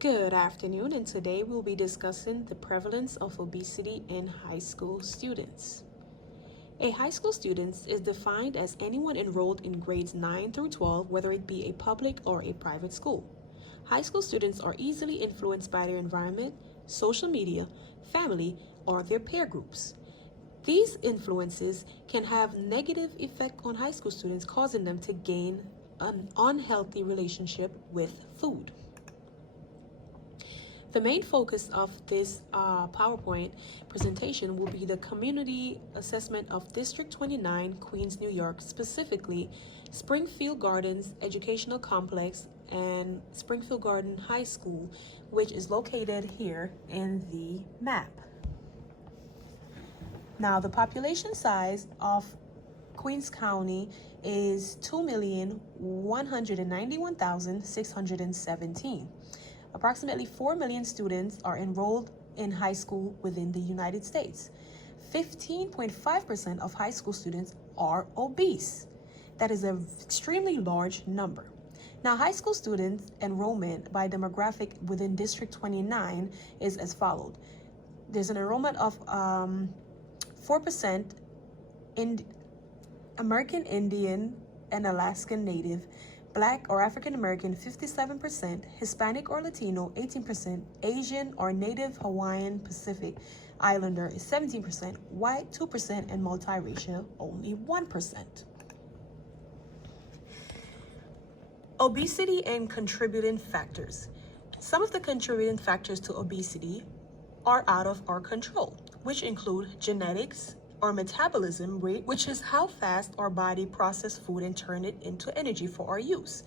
Good afternoon, and today we'll be discussing the prevalence of obesity in high school students. A high school student is defined as anyone enrolled in grades 9 through 12, whether it be a public or a private school. High school students are easily influenced by their environment, social media, family, or their peer groups. These influences can have negative effect on high school students, causing them to gain an unhealthy relationship with food. The main focus of this PowerPoint presentation will be the community assessment of District 29, Queens, New York, specifically Springfield Gardens Educational Complex and Springfield Garden High School, which is located here in the map. Now, the population size of Queens County is 2,191,617. Approximately 4 million students are enrolled in high school within the United States. 15.5% of high school students are obese. That is an extremely large number. Now, high school students enrollment by demographic within District 29 is as followed. There's an enrollment of 4% in American Indian and Alaskan Native, Black or African American 57%, Hispanic or Latino 18%, Asian or Native Hawaiian Pacific Islander is 17%, white 2%, and multiracial only 1%. Obesity and contributing factors. Some of the contributing factors to obesity are out of our control, which include genetics or metabolism rate, which is how fast our body processes food and turn it into energy for our use.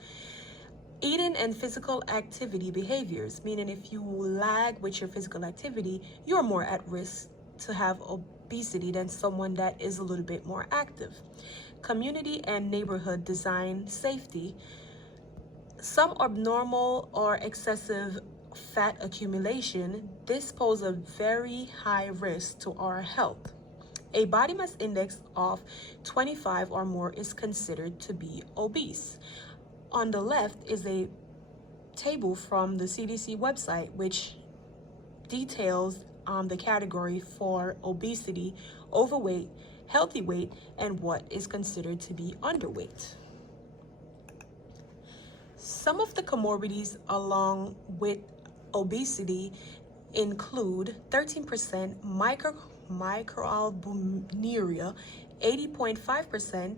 Eating and physical activity behaviors, meaning if you lag with your physical activity, you're more at risk to have obesity than someone that is a little bit more active. Community and neighborhood design safety. Some abnormal or excessive fat accumulation, this poses a very high risk to our health. A body mass index of 25 or more is considered to be obese. On the left is a table from the CDC website, which details the category for obesity, overweight, healthy weight, and what is considered to be underweight. Some of the comorbidities along with obesity include 13% microalbuminuria, 80.5%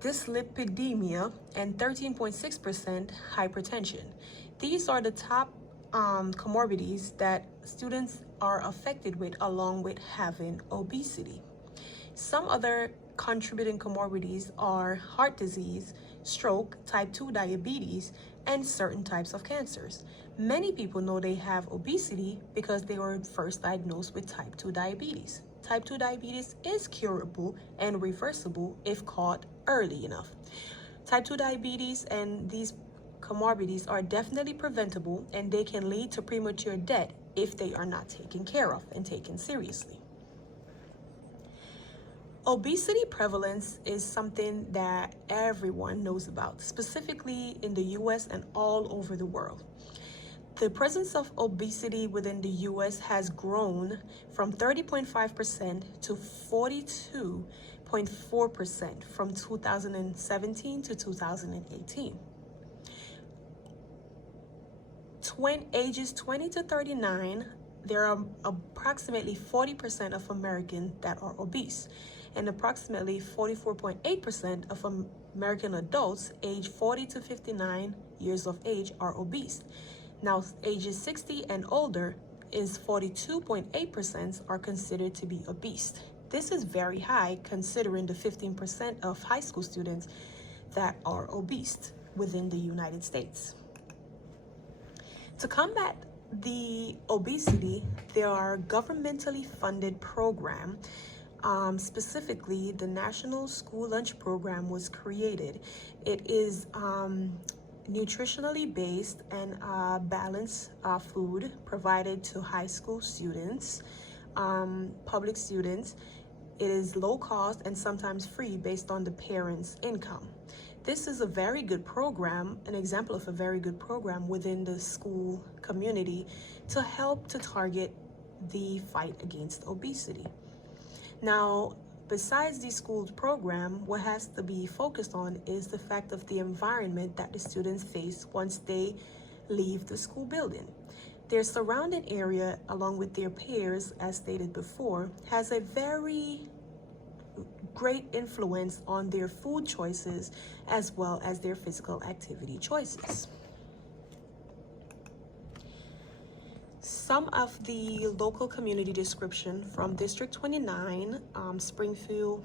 dyslipidemia, and 13.6% hypertension. These are the top comorbidities that students are affected with along with having obesity. Some other contributing comorbidities are heart disease, stroke, type 2 diabetes, and certain types of cancers. Many people know they have obesity because they were first diagnosed with type 2 diabetes. Type 2 diabetes is curable and reversible if caught early enough. Type 2 diabetes and these comorbidities are definitely preventable, and they can lead to premature death if they are not taken care of and taken seriously. Obesity prevalence is something that everyone knows about, specifically in the US and all over the world. The presence of obesity within the US has grown from 30.5% to 42.4% from 2017 to 2018. Ages 20 to 39, there are approximately 40% of Americans that are obese, and approximately 44.8% of American adults aged 40 to 59 years of age are obese. Now, ages 60 and older is 42.8% are considered to be obese. This is very high considering the 15% of high school students that are obese within the United States. To combat the obesity, there are governmentally funded programs. Specifically, the National School Lunch Program was created. It is nutritionally based and balanced food provided to high school students, public students. It is low cost and sometimes free based on the parents' income. This is a very good program, an example of a very good program within the school community to help to target the fight against obesity. Now, besides the school's program, what has to be focused on is the fact of the environment that the students face once they leave the school building. Their surrounding area, along with their peers, as stated before, has a very great influence on their food choices as well as their physical activity choices. Some of the local community description from District 29, Springfield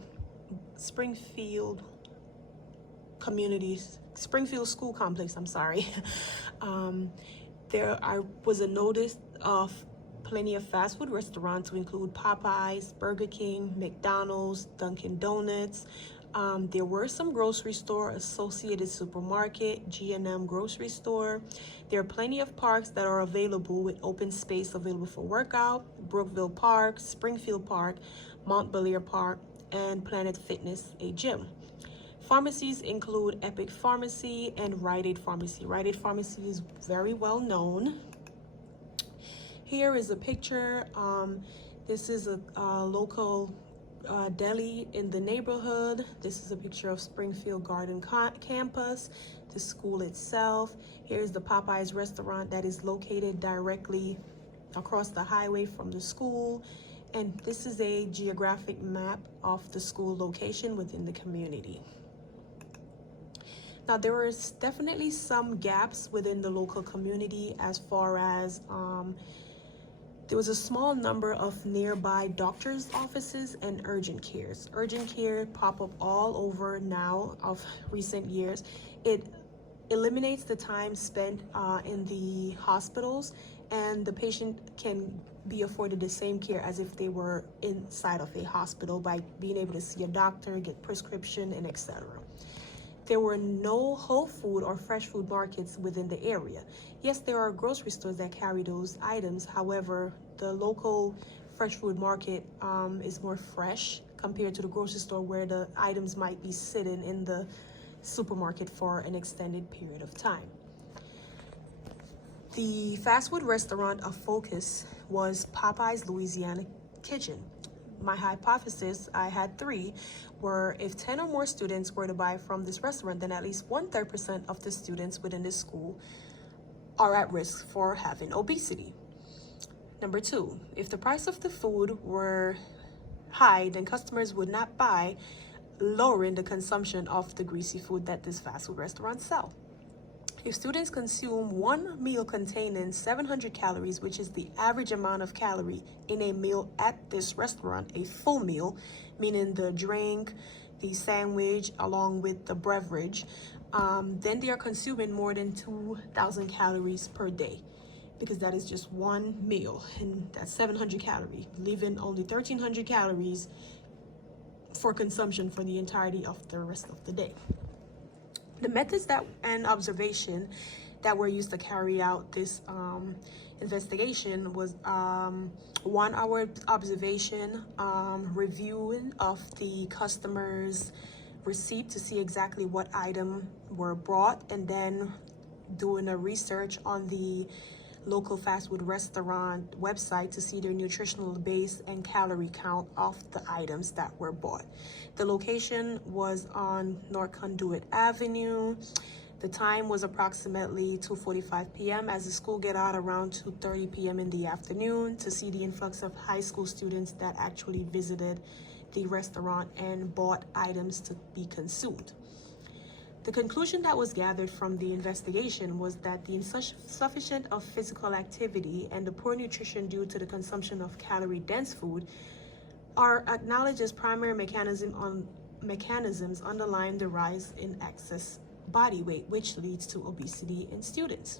School Complex, I'm sorry. There was a notice of plenty of fast food restaurants to include Popeyes, Burger King, McDonald's, Dunkin' Donuts. There were some grocery store, Associated Supermarket, G&M grocery store. There are plenty of parks that are available with open space available for workout: Brookville Park, Springfield Park, Mount Belair Park, and Planet Fitness, a gym. Pharmacies include Epic Pharmacy and Rite Aid Pharmacy. Rite Aid Pharmacy is very well known. Here is a picture. This is a local deli in the neighborhood. This is a picture of Springfield Garden campus, the school itself. Here's the Popeyes restaurant that is located directly across the highway from the school. And this is a geographic map of the school location within the community. Now, there was definitely some gaps within the local community as far as there was a small number of nearby doctor's offices and urgent cares. Urgent care pop up all over now of recent years. It eliminates the time spent in the hospitals, and the patient can be afforded the same care as if they were inside of a hospital by being able to see a doctor, get prescription, and etc. There were no whole food or fresh food markets within the area. Yes, there are grocery stores that carry those items. However, the local fresh food market is more fresh compared to the grocery store where the items might be sitting in the supermarket for an extended period of time. The fast food restaurant of focus was Popeye's Louisiana Kitchen. My hypothesis, I had three, were if 10 or more students were to buy from this restaurant, then at least 1/3% of the students within this school are at risk for having obesity. Number two, if the price of the food were high, then customers would not buy, lowering the consumption of the greasy food that this fast food restaurant sell. If students consume one meal containing 700 calories, which is the average amount of calorie in a meal at this restaurant, a full meal, meaning the drink, the sandwich, along with the beverage, then they are consuming more than 2,000 calories per day, because that is just one meal, and that's 700 calories, leaving only 1,300 calories for consumption for the entirety of the rest of the day. The methods and observation that were used to carry out this investigation was 1 hour observation, reviewing of the customer's receipt to see exactly what item were brought, and then doing a research on the local fast food restaurant website to see their nutritional base and calorie count of the items that were bought. The location was on North Conduit Avenue. The time was approximately 2:45 p.m. as the school get out around 2:30 p.m. in the afternoon to see the influx of high school students that actually visited the restaurant and bought items to be consumed. The conclusion that was gathered from the investigation was that the insufficient of physical activity and the poor nutrition due to the consumption of calorie-dense food are acknowledged as primary mechanisms underlying the rise in excess body weight, which leads to obesity in students.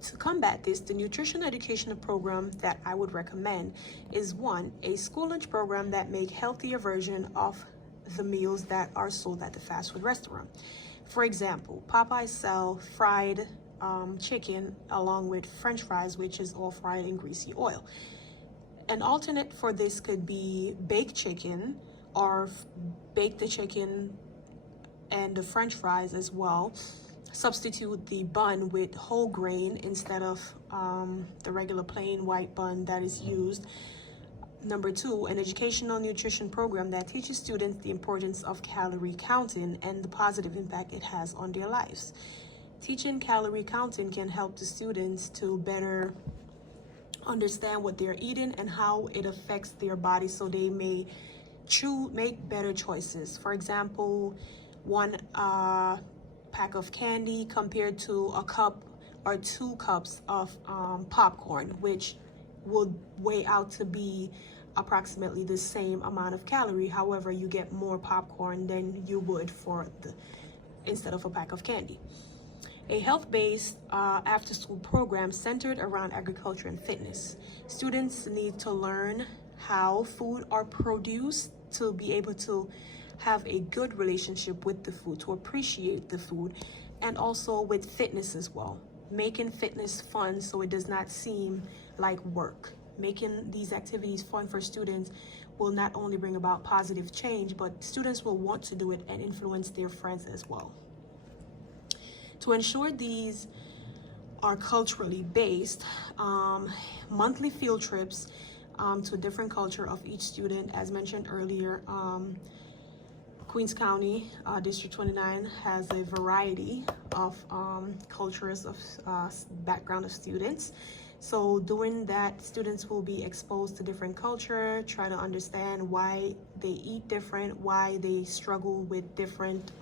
To combat this, the nutrition educational program that I would recommend is 1, a school lunch program that make healthier version of the meals that are sold at the fast food restaurant. For example, Popeyes sell fried chicken along with French fries, which is all fried in greasy oil. An alternate for this could be baked chicken, or bake the chicken and the French fries as well. Substitute the bun with whole grain instead of the regular plain white bun that is used. Number 2, an educational nutrition program that teaches students the importance of calorie counting and the positive impact it has on their lives. Teaching calorie counting can help the students to better understand what they're eating and how it affects their body, so they may make better choices. For example, one pack of candy compared to a cup or 2 cups of popcorn, which will weigh out to be approximately the same amount of calorie. However, you get more popcorn than you would instead of a pack of candy. A health-based after-school program centered around agriculture and fitness. Students need to learn how food are produced to be able to have a good relationship with the food, to appreciate the food, and also with fitness as well. Making fitness fun so it does not seem like work. Making these activities fun for students will not only bring about positive change, but students will want to do it and influence their friends as well. To ensure these are culturally based, monthly field trips to a different culture of each student, as mentioned earlier. Queens County, District 29 has a variety of cultures of background of students. So doing that, students will be exposed to different culture, try to understand why they eat different, why they struggle with different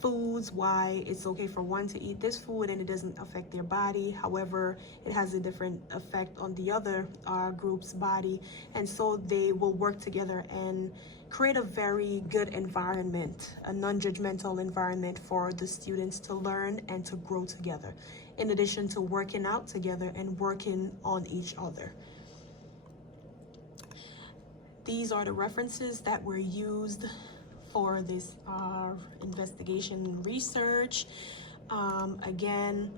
foods, why it's okay for one to eat this food and it doesn't affect their body. However, it has a different effect on the other group's body. And so they will work together and create a very good environment, a non-judgmental environment for the students to learn and to grow together, in addition to working out together and working on each other. These are the references that were used for this investigation and research. Again,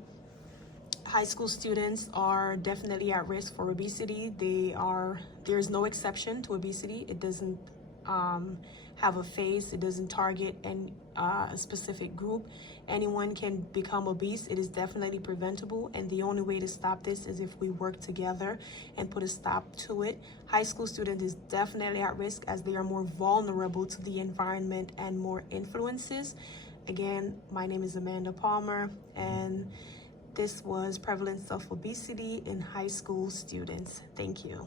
high school students are definitely at risk for obesity. There's no exception to obesity. It doesn't have a face. It doesn't target a specific group. Anyone can become obese. It is definitely preventable, and the only way to stop this is if we work together and put a stop to it. High school student is definitely at risk as they are more vulnerable to the environment and more influences. Again, my name is Amanda Palmer, and this was Prevalence of Obesity in High School Students. Thank you.